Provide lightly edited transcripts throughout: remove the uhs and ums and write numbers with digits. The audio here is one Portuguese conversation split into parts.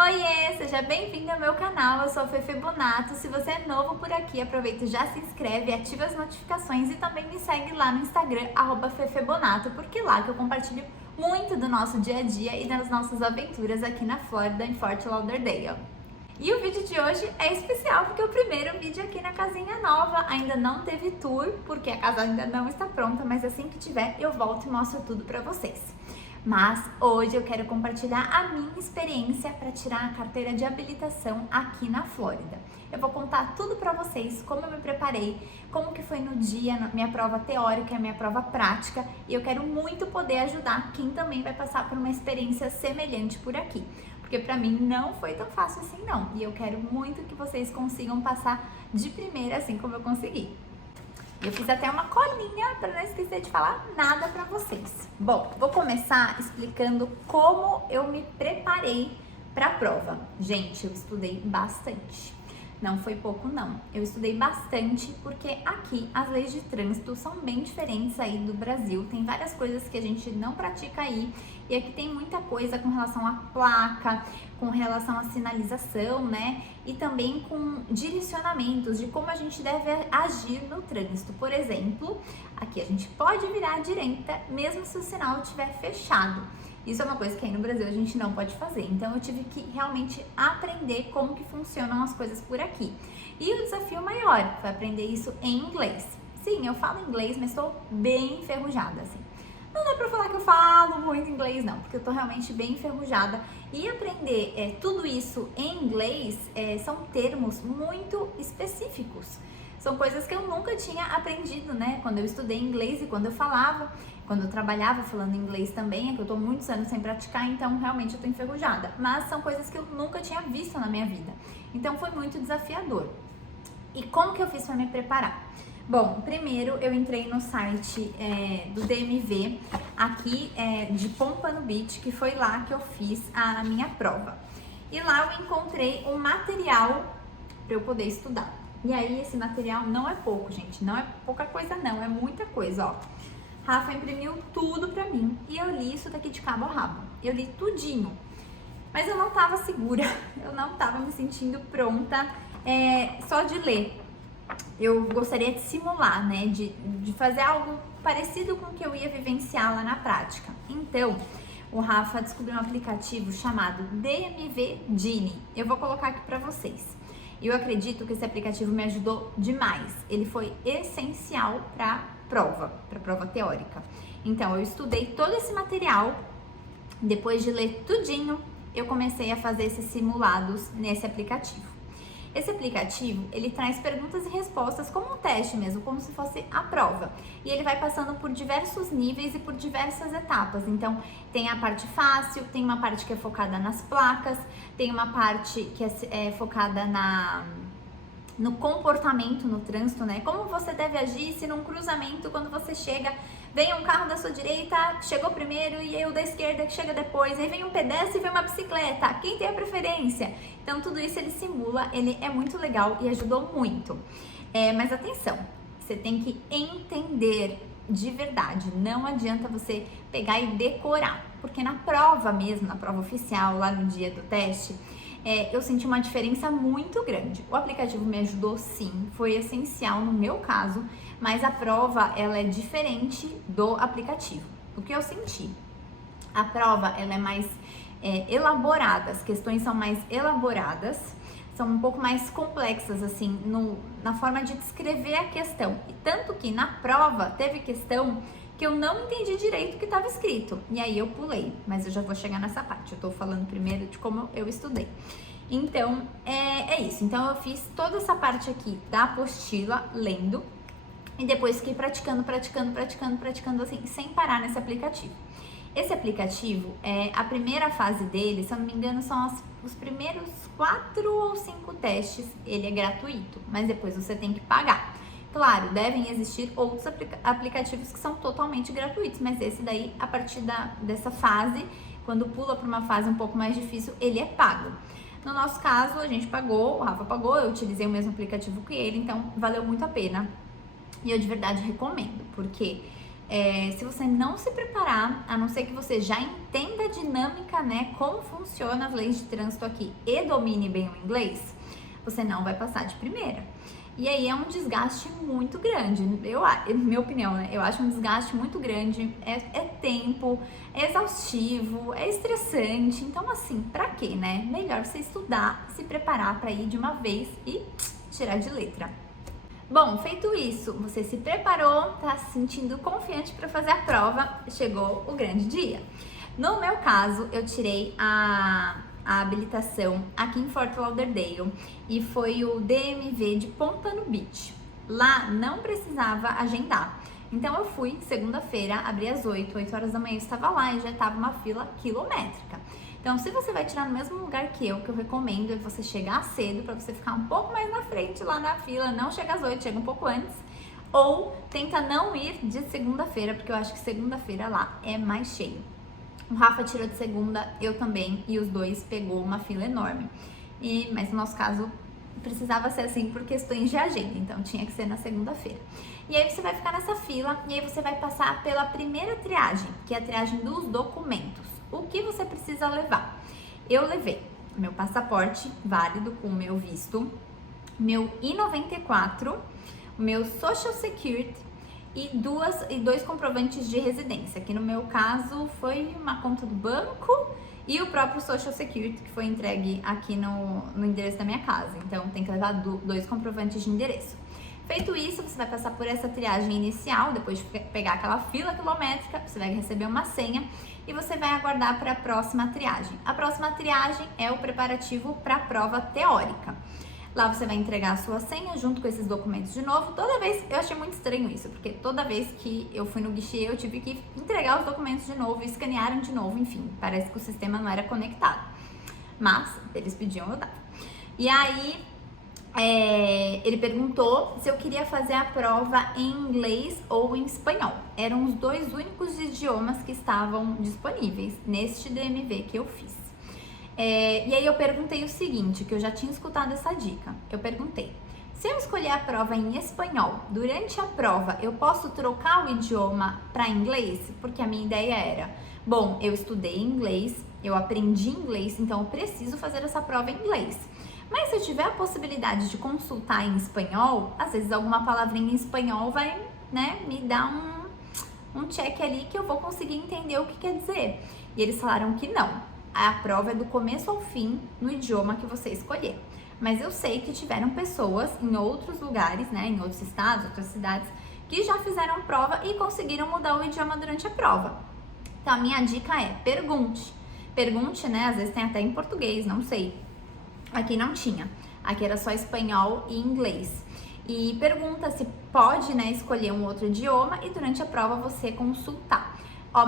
Oiê, seja bem-vindo ao meu canal, eu sou a Fefe Bonato. Se você é novo por aqui, aproveita e já se inscreve, ativa as notificações e também me segue lá no Instagram, @fefebonato, porque lá que eu compartilho muito do nosso dia a dia e das nossas aventuras aqui na Flórida, em Fort Lauderdale. E o vídeo de hoje é especial porque é o primeiro vídeo aqui na casinha nova. Ainda não teve tour, porque a casa ainda não está pronta, mas assim que tiver eu volto e mostro tudo pra vocês. Mas hoje eu quero compartilhar a minha experiência para tirar a carteira de habilitação aqui na Flórida. Eu vou contar tudo para vocês, como eu me preparei, como que foi no dia, minha prova teórica e minha prova prática, e eu quero muito poder ajudar quem também vai passar por uma experiência semelhante por aqui. Porque para mim não foi tão fácil assim não, e eu quero muito que vocês consigam passar de primeira assim como eu consegui. Eu fiz até uma colinha para não esquecer de falar nada para vocês. Bom, vou começar explicando como eu me preparei para a prova. Gente, eu estudei bastante. Não foi pouco não. Eu estudei bastante porque aqui as leis de trânsito são bem diferentes aí do Brasil. Tem várias coisas que a gente não pratica aí. E aqui tem muita coisa com relação à placa, com relação à sinalização, né? E também com direcionamentos de como a gente deve agir no trânsito. Por exemplo, aqui a gente pode virar à direita mesmo se o sinal estiver fechado. Isso é uma coisa que aí no Brasil a gente não pode fazer. Então eu tive que realmente aprender como que funcionam as coisas por aqui. E o desafio maior foi aprender isso em inglês. Sim, eu falo inglês, mas estou bem enferrujada, assim. Não dá pra falar que eu falo muito inglês, não, porque eu tô realmente bem enferrujada. E aprender tudo isso em inglês são termos muito específicos. São coisas que eu nunca tinha aprendido, né? Quando eu estudei inglês e quando eu falava, quando eu trabalhava falando inglês também, é que eu tô muitos anos sem praticar, então realmente eu tô enferrujada. Mas são coisas que eu nunca tinha visto na minha vida. Então foi muito desafiador. E como que eu fiz para me preparar? Bom, primeiro eu entrei no site do DMV aqui de Pompano Beach, que foi lá que eu fiz a minha prova. E lá eu encontrei um material para eu poder estudar. E aí esse material não é pouco, gente, não é pouca coisa não, é muita coisa, ó. Rafa imprimiu tudo pra mim e eu li isso daqui de cabo a rabo. Eu li tudinho, mas eu não tava segura, eu não tava me sentindo pronta só de ler. Eu gostaria de simular, né, de fazer algo parecido com o que eu ia vivenciar lá na prática. Então, o Rafa descobriu um aplicativo chamado DMV Genie. Eu vou colocar aqui pra vocês. Eu acredito que esse aplicativo me ajudou demais. Ele foi essencial para prova teórica. Então, eu estudei todo esse material. Depois de ler tudinho, eu comecei a fazer esses simulados nesse aplicativo. Esse aplicativo, ele traz perguntas e respostas como um teste mesmo, como se fosse a prova. E ele vai passando por diversos níveis e por diversas etapas. Então, tem a parte fácil, tem uma parte que é focada nas placas, tem uma parte que é focada no comportamento no trânsito, né? Como você deve agir se num cruzamento, quando você chega, vem um carro da sua direita, chegou primeiro, e aí o da esquerda que chega depois, aí vem um pedestre e vem uma bicicleta, quem tem a preferência? Então tudo isso ele simula, ele é muito legal e ajudou muito. Mas atenção, você tem que entender de verdade, não adianta você pegar e decorar, porque na prova mesmo, na prova oficial, lá no dia do teste, eu senti uma diferença muito grande. O aplicativo me ajudou sim, foi essencial no meu caso, mas a prova ela é diferente do aplicativo. O que eu senti? A prova ela é mais elaborada, as questões são mais elaboradas, são um pouco mais complexas assim na forma de descrever a questão. E tanto que na prova teve questão que eu não entendi direito o que estava escrito. E aí eu pulei, mas eu já vou chegar nessa parte. Eu tô falando primeiro de como eu estudei. Então, é isso. Então, eu fiz toda essa parte aqui da apostila, lendo. E depois fiquei praticando, assim, sem parar nesse aplicativo. Esse aplicativo, a primeira fase dele, se eu não me engano, são os primeiros 4 ou 5 testes. Ele é gratuito, mas depois você tem que pagar. Claro, devem existir outros aplicativos que são totalmente gratuitos, mas esse daí, a partir dessa fase, quando pula para uma fase um pouco mais difícil, ele é pago. No nosso caso, a gente pagou, o Rafa pagou, eu utilizei o mesmo aplicativo que ele, então valeu muito a pena. E eu de verdade recomendo, porque Se você não se preparar, a não ser que você já entenda a dinâmica, né, como funciona as leis de trânsito aqui e domine bem o inglês, você não vai passar de primeira. E aí é um desgaste muito grande, minha opinião, né? Eu acho um desgaste muito grande, é tempo, é exaustivo, é estressante. Então, assim, pra quê, né? Melhor você estudar, se preparar pra ir de uma vez e tirar de letra. Bom, feito isso, você se preparou, tá se sentindo confiante para fazer a prova, chegou o grande dia. No meu caso, eu tirei a habilitação aqui em Fort Lauderdale e foi o DMV de Pompano Beach. Lá não precisava agendar. Então eu fui segunda-feira, abri às 8 horas da manhã, eu estava lá e já estava uma fila quilométrica. Então, se você vai tirar no mesmo lugar que eu recomendo é você chegar cedo para você ficar um pouco mais na frente lá na fila, não chega às 8, chega um pouco antes. Ou tenta não ir de segunda-feira, porque eu acho que segunda-feira lá é mais cheio. O Rafa tirou de segunda, eu também, e os dois pegou uma fila enorme. Mas no nosso caso, precisava ser assim por questões de agenda, então tinha que ser na segunda-feira. E aí você vai ficar nessa fila e aí você vai passar pela primeira triagem, que é a triagem dos documentos. O que você precisa levar? Eu levei meu passaporte válido com o meu visto, meu I-94, o meu Social Security e dois comprovantes de residência, que no meu caso foi uma conta do banco e o próprio Social Security, que foi entregue aqui no endereço da minha casa. Então tem que levar dois comprovantes de endereço. Feito isso, você vai passar por essa triagem inicial, depois de pegar aquela fila quilométrica, você vai receber uma senha e você vai aguardar para a próxima triagem. A próxima triagem é o preparativo para a prova teórica. Lá você vai entregar a sua senha junto com esses documentos de novo. Toda vez, eu achei muito estranho isso, porque toda vez que eu fui no guichê, eu tive que entregar os documentos de novo, escanearam de novo, enfim, parece que o sistema não era conectado. Mas eles pediam, eu dava. E aí, ele perguntou se eu queria fazer a prova em inglês ou em espanhol. Eram os dois únicos idiomas que estavam disponíveis neste DMV que eu fiz. E aí eu perguntei o seguinte, que eu já tinha escutado essa dica. Eu perguntei, se eu escolher a prova em espanhol, durante a prova eu posso trocar o idioma para inglês? Porque a minha ideia era, bom, eu estudei inglês, eu aprendi inglês, então eu preciso fazer essa prova em inglês. Mas se eu tiver a possibilidade de consultar em espanhol, às vezes alguma palavrinha em espanhol vai, né, me dar um check ali que eu vou conseguir entender o que quer dizer. E eles falaram que não, a prova é do começo ao fim no idioma que você escolher. Mas eu sei que tiveram pessoas em outros lugares, né, em outros estados, outras cidades, que já fizeram prova e conseguiram mudar o idioma durante a prova. Então a minha dica é, pergunte. Pergunte, né, às vezes tem até em português, não sei. Aqui não tinha, aqui era só espanhol e inglês. E pergunta se pode, né, escolher um outro idioma e durante a prova você consultar.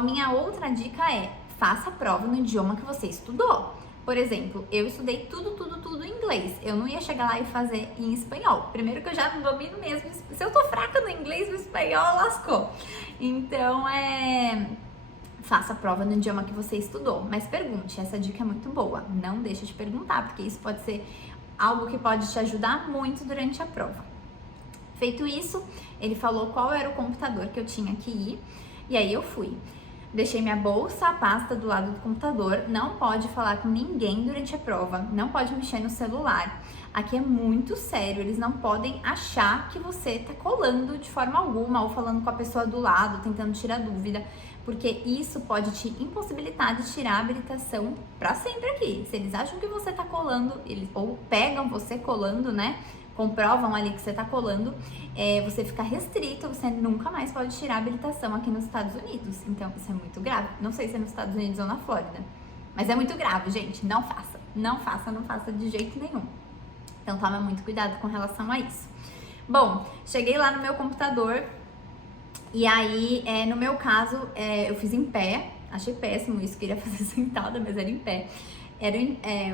Minha outra dica é, faça a prova no idioma que você estudou. Por exemplo, eu estudei tudo em inglês. Eu não ia chegar lá e fazer em espanhol. Primeiro que eu já não domino mesmo. Se eu tô fraca no inglês, no espanhol, lascou. Então, faça a prova no idioma que você estudou, mas pergunte, essa dica é muito boa, não deixe de perguntar, porque isso pode ser algo que pode te ajudar muito durante a prova. Feito isso, ele falou qual era o computador que eu tinha que ir, e aí eu fui. Deixei minha bolsa, a pasta do lado do computador, não pode falar com ninguém durante a prova, não pode mexer no celular. Aqui é muito sério, eles não podem achar que você tá colando de forma alguma ou falando com a pessoa do lado, tentando tirar dúvida, porque isso pode te impossibilitar de tirar a habilitação pra sempre aqui. Se eles acham que você tá colando, eles ou pegam você colando, né? Comprovam ali que você tá colando, você fica restrito, você nunca mais pode tirar a habilitação aqui nos Estados Unidos. Então, isso é muito grave. Não sei se é nos Estados Unidos ou na Flórida, mas é muito grave, gente. Não faça, não faça, não faça de jeito nenhum. Então, toma muito cuidado com relação a isso. Bom, cheguei lá no meu computador e aí, no meu caso, eu fiz em pé. Achei péssimo isso, queria fazer sentada, mas era em pé.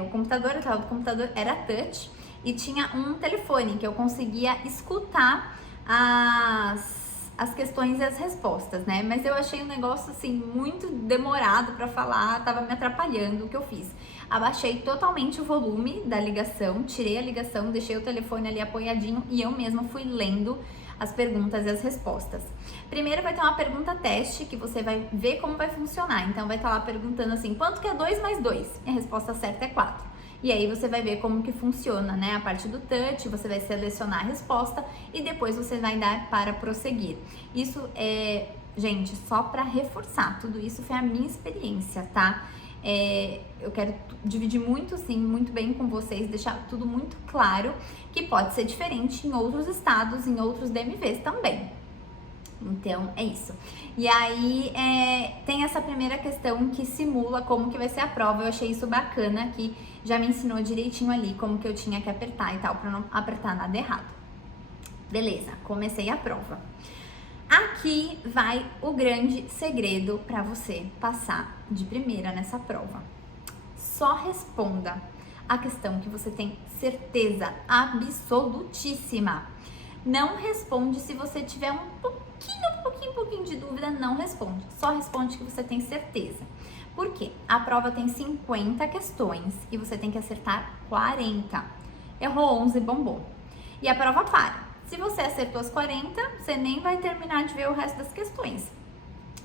O computador, a tela do computador era touch e tinha um telefone que eu conseguia escutar as questões e as respostas, né? Mas eu achei um negócio, assim, muito demorado pra falar, tava me atrapalhando. O que eu fiz? Abaixei totalmente o volume da ligação, tirei a ligação, deixei o telefone ali apoiadinho e eu mesma fui lendo as perguntas e as respostas. Primeiro vai ter uma pergunta teste que você vai ver como vai funcionar. Então vai estar lá perguntando assim, quanto que é 2 mais 2? E a resposta certa é 4. E aí você vai ver como que funciona, né? A parte do touch, você vai selecionar a resposta e depois você vai dar para prosseguir. Isso é, gente, só para reforçar, tudo isso foi a minha experiência, tá? Eu quero dividir muito, sim, muito bem com vocês, deixar tudo muito claro, que pode ser diferente em outros estados, em outros DMVs também. Então, é isso. E aí, tem essa primeira questão que simula como que vai ser a prova. Eu achei isso bacana, que já me ensinou direitinho ali como que eu tinha que apertar e tal, pra não apertar nada errado. Beleza, comecei a prova. Aqui vai o grande segredo para você passar de primeira nessa prova. Só responda a questão que você tem certeza absolutíssima. Não responde se você tiver um pouquinho de dúvida, não responde. Só responde que você tem certeza. Por quê? A prova tem 50 questões e você tem que acertar 40. Errou 11, bombou. E a prova para. Se você acertou as 40, você nem vai terminar de ver o resto das questões.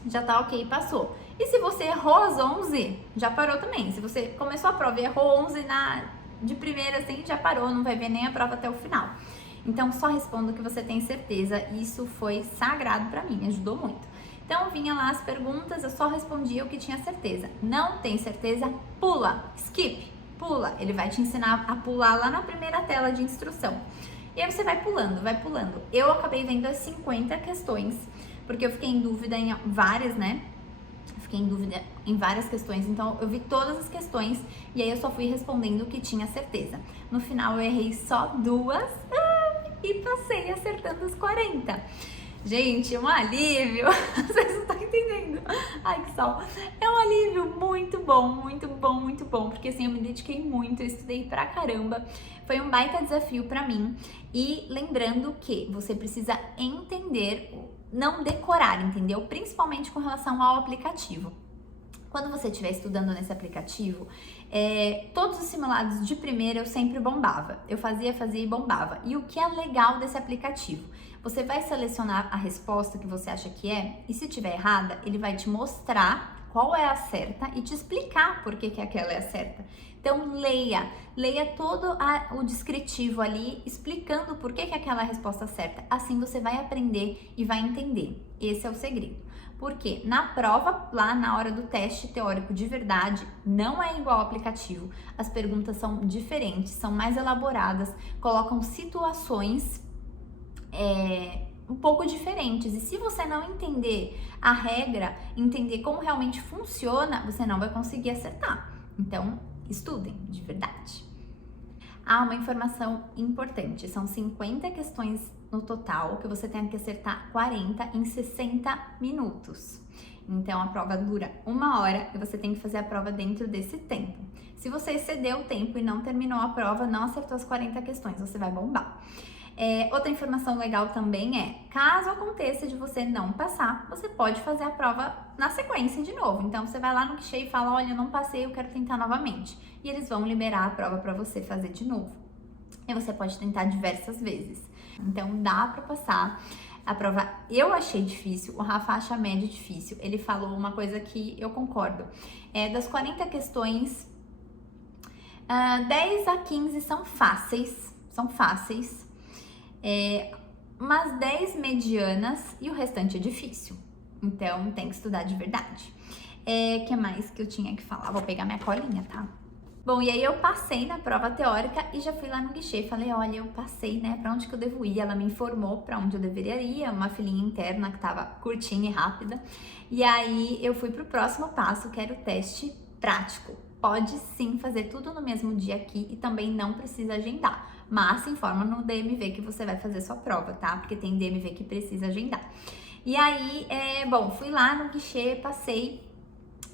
Já tá ok, passou. E se você errou as 11, já parou também. Se você começou a prova e errou 11 de primeira, assim, já parou, não vai ver nem a prova até o final. Então, só responda o que você tem certeza. Isso foi sagrado pra mim, me ajudou muito. Então, vinha lá as perguntas, eu só respondia o que tinha certeza. Não tem certeza? Pula, skip, pula. Ele vai te ensinar a pular lá na primeira tela de instrução. E aí você vai pulando, vai pulando. Eu acabei vendo as 50 questões, porque eu fiquei em dúvida em várias, né? Fiquei em dúvida em várias questões, então eu vi todas as questões e aí eu só fui respondendo o que tinha certeza. No final eu errei só 2 e passei acertando as 40. Gente, um alívio, vocês não estão entendendo. Ai, que sal. É um alívio muito bom, muito bom, muito bom, porque assim, eu me dediquei muito, eu estudei pra caramba. Foi um baita desafio pra mim. E lembrando que você precisa entender, não decorar, entendeu? Principalmente com relação ao aplicativo. Quando você estiver estudando nesse aplicativo, todos os simulados de primeira eu sempre bombava. Eu fazia e bombava. E o que é legal desse aplicativo? Você vai selecionar a resposta que você acha que é, e se tiver errada, ele vai te mostrar qual é a certa e te explicar por que aquela é a certa. Então, leia todo o descritivo ali, explicando por que aquela é a resposta certa. Assim você vai aprender e vai entender. Esse é o segredo. Porque na prova, lá na hora do teste teórico de verdade, não é igual ao aplicativo. As perguntas são diferentes, são mais elaboradas, colocam situações um pouco diferentes. E se você não entender a regra, entender como realmente funciona, você não vai conseguir acertar. Então, estudem, de verdade. Uma informação importante, são 50 questões no total, que você tem que acertar 40 em 60 minutos. Então, a prova dura 1 hora e você tem que fazer a prova dentro desse tempo. Se você excedeu o tempo e não terminou a prova, não acertou as 40 questões, você vai bombar. Outra informação legal também caso aconteça de você não passar, você pode fazer a prova na sequência de novo. Então, você vai lá no guichê e fala, olha, eu não passei, eu quero tentar novamente. E eles vão liberar a prova para você fazer de novo. E você pode tentar diversas vezes. Então, dá para passar. A prova eu achei difícil, o Rafa acha a média difícil. Ele falou uma coisa que eu concordo. Das 40 questões, 10 a 15 são fáceis. Umas 10 medianas e o restante é difícil. Então, tem que estudar de verdade. Que mais que eu tinha que falar? Vou pegar minha colinha, tá? Bom, e aí eu passei na prova teórica e já fui lá no guichê. Falei, olha, eu passei, né? Pra onde que eu devo ir? Ela me informou pra onde eu deveria ir. Uma filinha interna que tava curtinha e rápida. E aí eu fui pro próximo passo, que era o teste prático. Pode sim fazer tudo no mesmo dia aqui e também não precisa agendar. Mas se informa no DMV que você vai fazer sua prova, tá? Porque tem DMV que precisa agendar. E aí, fui lá no guichê, passei,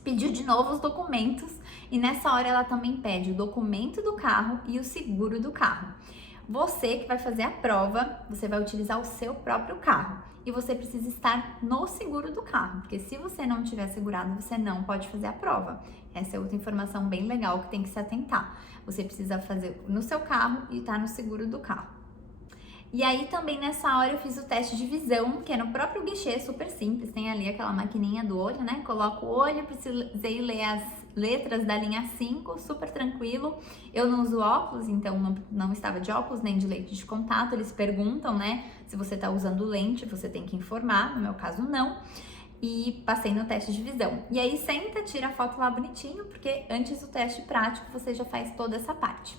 pediu de novo os documentos e nessa hora ela também pede o documento do carro e o seguro do carro. Você que vai fazer a prova, você vai utilizar o seu próprio carro e você precisa estar no seguro do carro, porque se você não tiver segurado, você não pode fazer a prova. Essa é outra informação bem legal que tem que se atentar. Você precisa fazer no seu carro e estar no seguro do carro. E aí também nessa hora eu fiz o teste de visão, que é no próprio guichê, super simples, tem ali aquela maquininha do olho, né? Coloco o olho, precisei ler as letras da linha 5, super tranquilo. Eu não uso óculos, então não estava de óculos nem de lente de contato. Eles perguntam, né, se você tá usando lente, você tem que informar, no meu caso não. E passei no teste de visão. E aí senta, tira a foto lá bonitinho, porque antes do teste prático você já faz toda essa parte.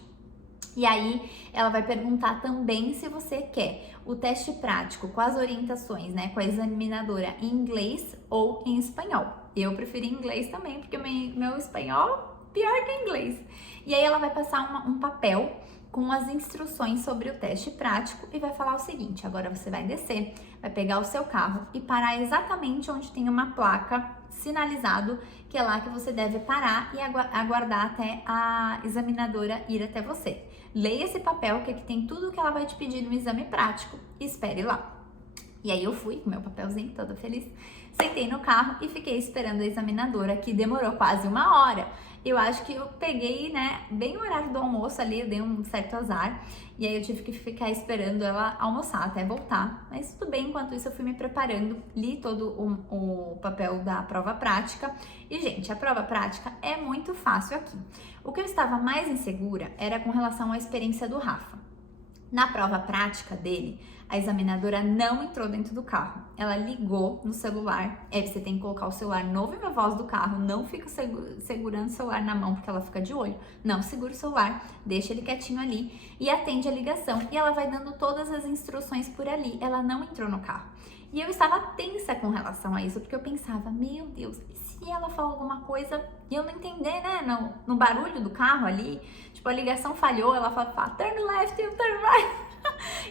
E aí ela vai perguntar também se você quer o teste prático com as orientações, né, com a examinadora em inglês ou em espanhol. Eu preferi inglês também, porque meu espanhol pior que inglês. E aí ela vai passar um papel com as instruções sobre o teste prático e vai falar o seguinte: agora você vai descer, vai pegar o seu carro e parar exatamente onde tem uma placa sinalizado que é lá que você deve parar e aguardar até a examinadora ir até você. Leia esse papel, que aqui tem tudo que ela vai te pedir no exame prático, e espere lá. E aí eu fui com meu papelzinho, toda feliz, sentei no carro e fiquei esperando a examinadora, que demorou quase 1 hora. Eu acho que eu peguei, né, bem o horário do almoço ali, eu dei um certo azar, e aí eu tive que ficar esperando ela almoçar até voltar. Mas tudo bem, enquanto isso eu fui me preparando, li todo o papel da prova prática. E, gente, a prova prática é muito fácil aqui. O que eu estava mais insegura era com relação à experiência do Rafa. Na prova prática dele, a examinadora não entrou dentro do carro. Ela ligou no celular. Aí você tem que colocar o celular no viva voz do carro. Não fica segurando o celular na mão, porque ela fica de olho. Não segura o celular, deixa ele quietinho ali e atende a ligação. E ela vai dando todas as instruções por ali. Ela não entrou no carro. E eu estava tensa com relação a isso, porque eu pensava, meu Deus, se ela falar alguma coisa e eu não entender, né, no barulho do carro ali, tipo, a ligação falhou, ela fala, turn left, turn right.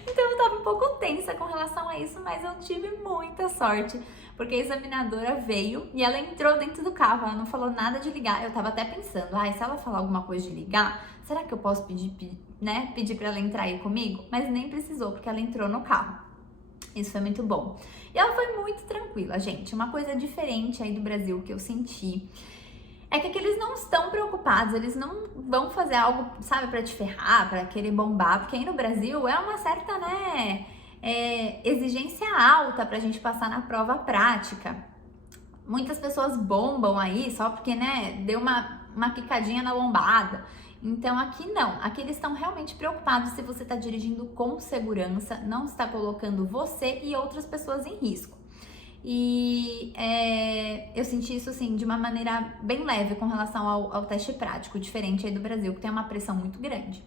Então eu tava um pouco tensa com relação a isso, mas eu tive muita sorte, porque a examinadora veio e ela entrou dentro do carro, ela não falou nada de ligar. Eu tava até pensando, se ela falar alguma coisa de ligar, será que eu posso pedir pra ela entrar aí comigo? Mas nem precisou, porque ela entrou no carro. Isso foi muito bom. E ela foi muito tranquila, gente. Uma coisa diferente aí do Brasil que eu senti é que eles não estão preocupados, eles não vão fazer algo, sabe, pra te ferrar, pra querer bombar, porque aí no Brasil é uma certa, né, exigência alta pra gente passar na prova prática. Muitas pessoas bombam aí só porque, né, deu uma picadinha na lombada. Então aqui não, aqui eles estão realmente preocupados se você está dirigindo com segurança, não está colocando você e outras pessoas em risco. E eu senti isso assim de uma maneira bem leve com relação ao teste prático, diferente aí do Brasil, que tem uma pressão muito grande.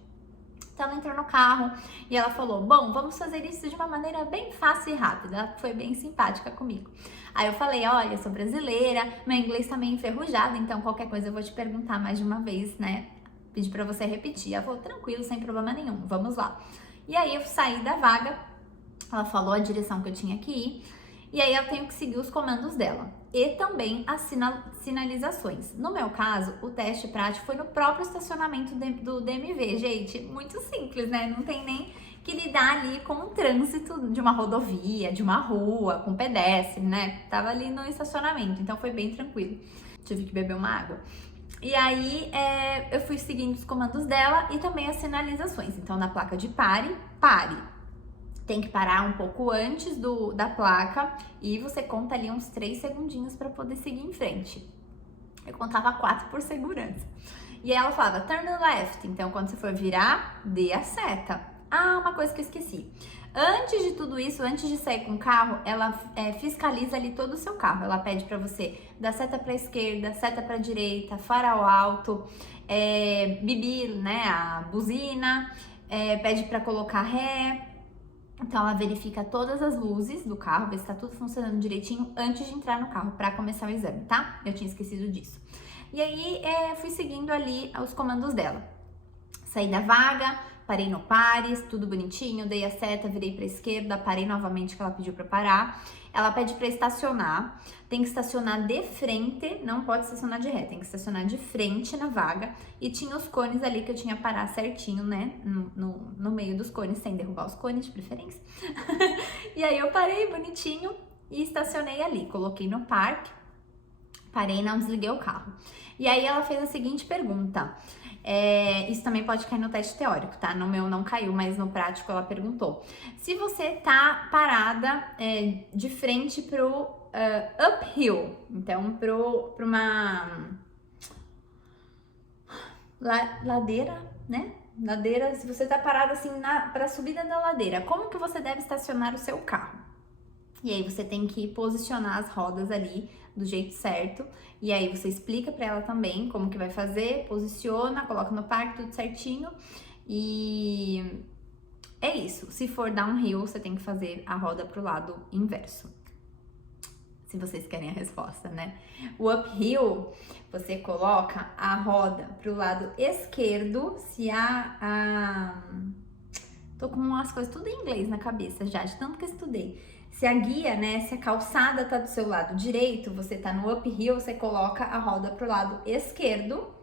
Então ela entrou no carro e ela falou, bom, vamos fazer isso de uma maneira bem fácil e rápida. Ela foi bem simpática comigo. Aí eu falei, olha, eu sou brasileira, meu inglês tá meio enferrujado, então qualquer coisa eu vou te perguntar mais de uma vez, né? Pedi pra você repetir. Ela falou, tranquilo, sem problema nenhum, vamos lá. E aí eu saí da vaga, ela falou a direção que eu tinha que ir, e aí eu tenho que seguir os comandos dela. E também as sinalizações. No meu caso, o teste prático foi no próprio estacionamento do DMV, gente. Muito simples, né? Não tem nem que lidar ali com o trânsito de uma rodovia, de uma rua, com pedestre, né? Tava ali no estacionamento, então foi bem tranquilo. Tive que beber uma água. E aí eu fui seguindo os comandos dela e também as sinalizações. Então na placa de pare, pare. Tem que parar um pouco antes da placa e você conta ali uns 3 segundinhos para poder seguir em frente. Eu contava 4 por segurança. E aí ela falava turn left, então quando você for virar, dê a seta. Uma coisa que eu esqueci. Antes de tudo isso, antes de sair com o carro, ela fiscaliza ali todo o seu carro. Ela pede para você dar seta para esquerda, seta para direita, farol alto, bibir, né, a buzina, pede para colocar ré. Então ela verifica todas as luzes do carro, vê se tá tudo funcionando direitinho antes de entrar no carro para começar o exame, tá? Eu tinha esquecido disso. E aí fui seguindo ali os comandos dela. Saí da vaga, parei no pares, tudo bonitinho, dei a seta, virei pra esquerda, parei novamente que ela pediu pra parar. Ela pede pra estacionar, tem que estacionar de frente, não pode estacionar de ré, tem que estacionar de frente na vaga. E tinha os cones ali que eu tinha que parar certinho, né, no meio dos cones, sem derrubar os cones de preferência. E aí eu parei bonitinho e estacionei ali, coloquei no parque, parei e não desliguei o carro. E aí ela fez a seguinte pergunta: Isso também pode cair no teste teórico, tá? No meu não caiu, mas no prático ela perguntou. Se você tá parada de frente pro uphill, então pra uma ladeira, né? Ladeira, se você tá parada assim pra subida da ladeira, como que você deve estacionar o seu carro? E aí você tem que posicionar as rodas ali do jeito certo. E aí você explica pra ela também como que vai fazer, posiciona, coloca no parque tudo certinho. E é isso. Se for downhill, você tem que fazer a roda pro lado inverso. Se vocês querem a resposta, né? O uphill, você coloca a roda pro lado esquerdo, se tô com as coisas tudo em inglês na cabeça já, de tanto que eu estudei. Se a guia, né, se a calçada tá do seu lado direito, você tá no uphill, você coloca a roda pro lado esquerdo,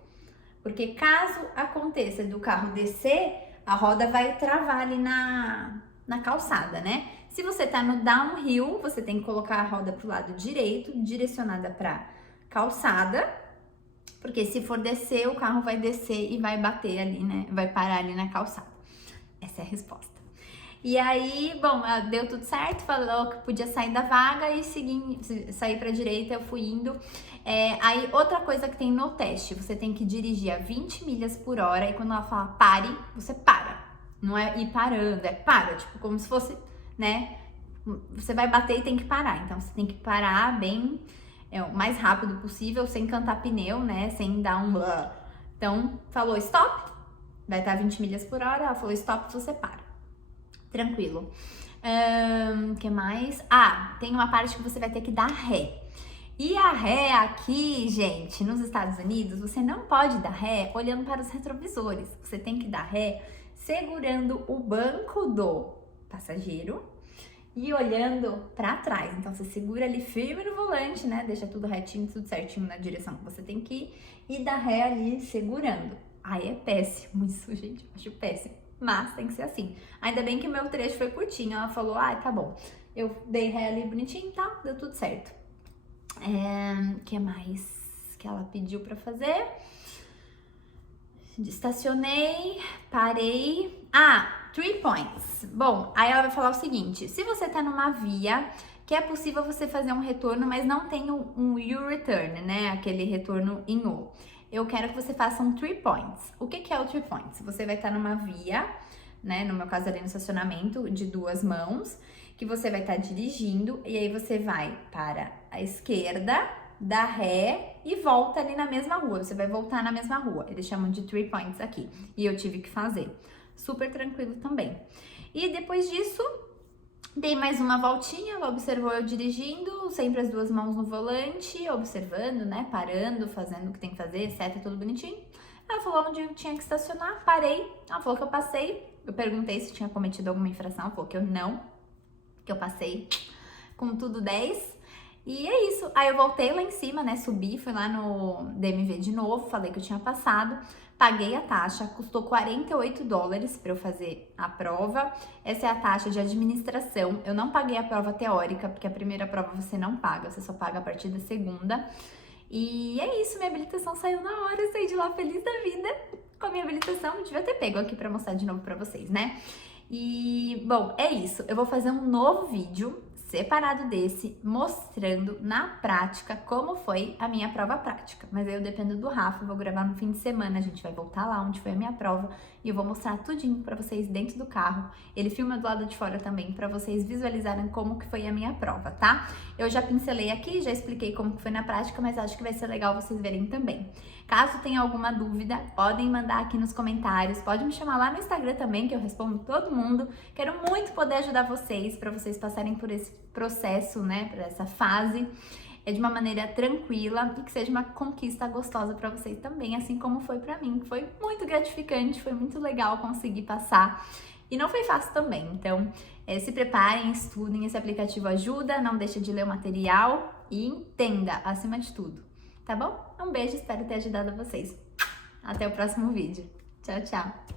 porque caso aconteça do carro descer, a roda vai travar ali na calçada, né? Se você tá no downhill, você tem que colocar a roda pro lado direito, direcionada pra calçada, porque se for descer, o carro vai descer e vai bater ali, né? Vai parar ali na calçada. Essa é a resposta. E aí, bom, deu tudo certo, falou que podia sair da vaga e sair pra direita, eu fui indo. Aí, outra coisa que tem no teste, você tem que dirigir a 20 milhas por hora e quando ela fala pare, você para. Não é ir parando, é para, tipo, como se fosse, né? Você vai bater e tem que parar. Então, você tem que parar bem, o mais rápido possível, sem cantar pneu, né? Sem dar um... Então, falou stop, vai estar 20 milhas por hora, ela falou stop, você para. Tranquilo. Que mais? Tem uma parte que você vai ter que dar ré. E a ré aqui, gente, nos Estados Unidos, você não pode dar ré olhando para os retrovisores. Você tem que dar ré segurando o banco do passageiro e olhando para trás. Então, você segura ali firme no volante, né? Deixa tudo retinho, tudo certinho na direção que você tem que ir e dá ré ali segurando. Aí é péssimo isso, gente. Eu acho péssimo. Mas tem que ser assim. Ainda bem que o meu trecho foi curtinho. Ela falou, tá bom. Eu dei ré ali bonitinho e tá, deu tudo certo. Que mais que ela pediu pra fazer? Estacionei, parei. 3 points. Bom, aí ela vai falar o seguinte. Se você tá numa via que é possível você fazer um retorno, mas não tem um U-return, né? Aquele retorno em U. Eu quero que você faça um 3 points. O que é o 3 points? Você vai estar numa via, né? No meu caso ali no estacionamento, de 2 mãos, que você vai estar dirigindo e aí você vai para a esquerda, dá ré e volta ali na mesma rua. Você vai voltar na mesma rua. Eles chamam de 3 points aqui. E eu tive que fazer. Super tranquilo também. E depois disso, dei mais uma voltinha, ela observou eu dirigindo, sempre as 2 mãos no volante, observando, né, parando, fazendo o que tem que fazer, seta tudo bonitinho. Ela falou onde eu tinha que estacionar, parei, ela falou que eu passei, eu perguntei se tinha cometido alguma infração, ela falou que eu não, que eu passei com tudo 10. E é isso, aí eu voltei lá em cima, né, subi, fui lá no DMV de novo, falei que eu tinha passado, paguei a taxa, custou $48 para eu fazer a prova. Essa é a taxa de administração. Eu não paguei a prova teórica, porque a primeira prova você não paga, você só paga a partir da segunda. E é isso, minha habilitação saiu na hora, eu saí de lá feliz da vida com a minha habilitação. Devia ter pego aqui para mostrar de novo para vocês, né? E, bom, é isso. Eu vou fazer um novo vídeo separado desse, mostrando na prática como foi a minha prova prática. Mas aí eu dependo do Rafa, eu vou gravar no fim de semana, a gente vai voltar lá onde foi a minha prova e eu vou mostrar tudinho pra vocês dentro do carro. Ele filma do lado de fora também, pra vocês visualizarem como que foi a minha prova, tá? Eu já pincelei aqui, já expliquei como que foi na prática, mas acho que vai ser legal vocês verem também. Caso tenha alguma dúvida, podem mandar aqui nos comentários, pode me chamar lá no Instagram também, que eu respondo todo mundo. Quero muito poder ajudar vocês, pra vocês passarem por esse processo, né, por essa fase, de uma maneira tranquila e que seja uma conquista gostosa para vocês também, assim como foi para mim. Foi muito gratificante, foi muito legal conseguir passar e não foi fácil também. Então, se preparem, estudem, esse aplicativo ajuda, não deixa de ler o material e entenda acima de tudo, tá bom? Um beijo, espero ter ajudado vocês. Até o próximo vídeo. Tchau, tchau!